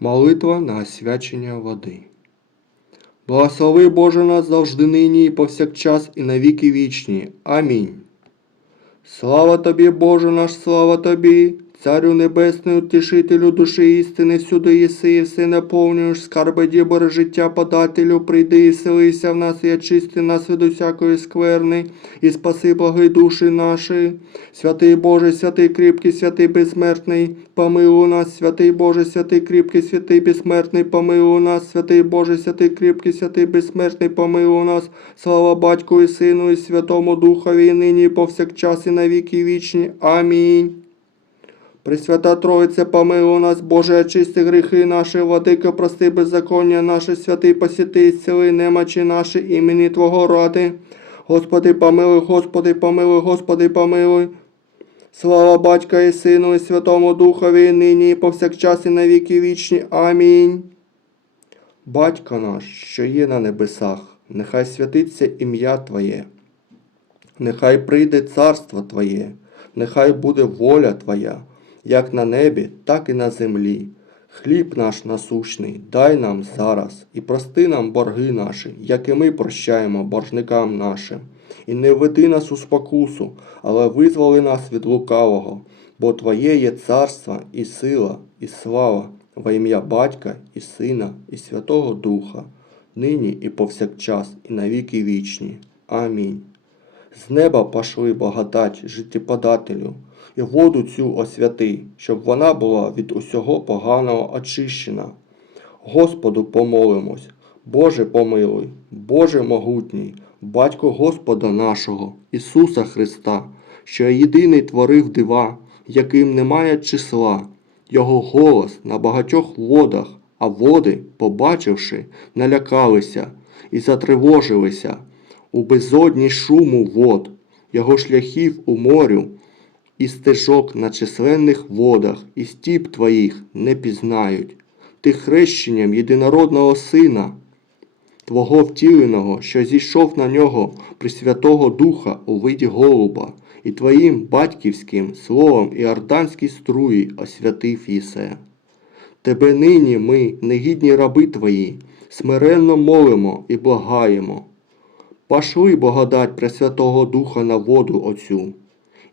Молитва на освячення води. Благослови Боже нас завжди нині і повсякчас і навіки вічні. Амінь. Слава тобі, Боже наш, слава тобі, Царю Небесний, утішителю душі істини, всюди єси, і все наповнюєш, скарби дібори життя подателю, прийди і селися в нас, і очисти нас від усякої скверни, і спаси благи душі наші. Святий Боже, святий кріпкий, святий безсмертний, помилуй нас, святий Боже, святий кріпкий, святий безсмертний, помилуй нас, святий Боже, святий кріпкий, святий безсмертний, помилуй нас, слава Батьку і Сину, і Святому Духові, і нині, і повсякчас, і на віки вічні. Амінь. Пресвята Троїце, помилуй нас, Боже, очисти гріхи наші, владико, прости беззаконня наше, святий посіти, зціли немочі наші, імені Твого ради. Господи, помилуй, Господи, помилуй, Господи, помилуй. Слава Батька і Сину, і Святому Духові, і нині, і повсякчас, і на віки вічні. Амінь. Батько наш, що є на небесах, нехай святиться ім'я Твоє. Нехай прийде царство Твоє, нехай буде воля Твоя, як на небі, так і на землі. Хліб наш насущний, дай нам зараз і прости нам борги наші, як і ми прощаємо боржникам нашим. І не веди нас у спокусу, але визволи нас від лукавого, бо Твоє є царство і сила, і слава во ім'я Батька і Сина, і Святого Духа, нині і повсякчас, і на віки вічні. Амінь. З неба пошли благодать життєподателю, і воду цю освяти, щоб вона була від усього поганого очищена. Господу помолимось, Боже помилуй, Боже могутній, Батько Господа нашого, Ісуса Христа, що єдиний творив дива, яким немає числа, Його голос на багатьох водах, а води, побачивши, налякалися і затривожилися. У безодні шуму вод, його шляхів у морю, і стежок на численних водах, і стіп твоїх не пізнають. Ти хрещенням єдинородного Сина, Твого втіленого, що зійшов на нього при Святого Духа у виді голуба, і Твоїм батьківським словом і орданській струї освятив єсе. Тебе нині ми, негідні раби Твої, смиренно молимо і благаємо. Пошли благодать Пресвятого Духа на воду оцю,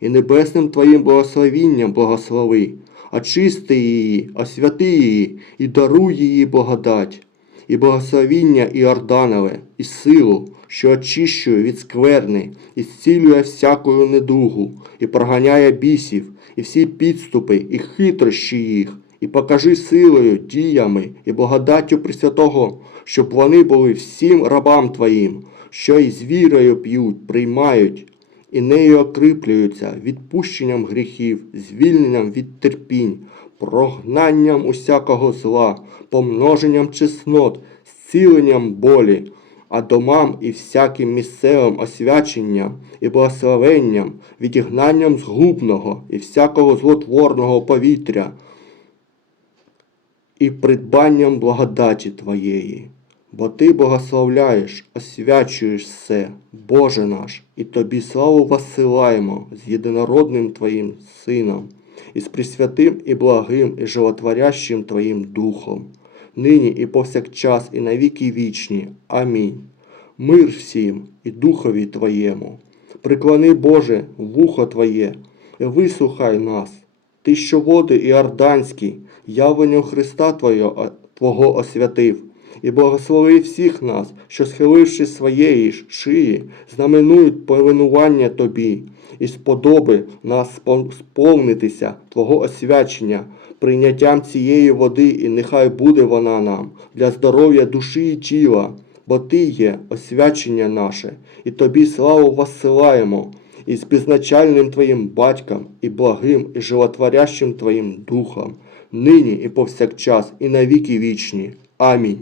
і небесним Твоїм благословінням благослови, очисти її, освяти її і даруй її благодать, і благословіння Іорданове, і силу, що очищує від скверни, і зцілює всякою недугу, і проганяє бісів, і всі підступи, і хитрощі їх, і покажи силою, діями і благодаттю Пресвятого, щоб вони були всім рабам Твоїм, що й з вірою п'ють, приймають, і нею окріплюються відпущенням гріхів, звільненням від терпінь, прогнанням усякого зла, помноженням чеснот, зціленням болі, а домам і всяким місцевим освяченням і благословенням, відігнанням згубного і всякого злотворного повітря, і придбанням благодаті Твоєї. Бо Ти благословляєш, освячуєш все, Боже наш, і Тобі славу посилаємо з єдинородним Твоїм Сином, і з присвятим і благим, і животворящим Твоїм Духом, нині і повсякчас, і на віки вічні. Амінь. Мир всім і Духові Твоєму. Приклони, Боже, вухо Твоє, і вислухай нас. Ти, що води іорданські, явленням Христа Твого, Твого освятив, і благослови всіх нас, що, схиливши своєї шиї, знаменують повинування Тобі, і сподоби нас сповнитися Твого освячення, прийняттям цієї води, і нехай буде вона нам для здоров'я душі і тіла, бо Ти є освячення наше, і Тобі славу воссилаємо, і з безначальним Твоїм батьком, і благим, і животворящим Твоїм Духом, нині і повсякчас, і на віки вічні. Амінь.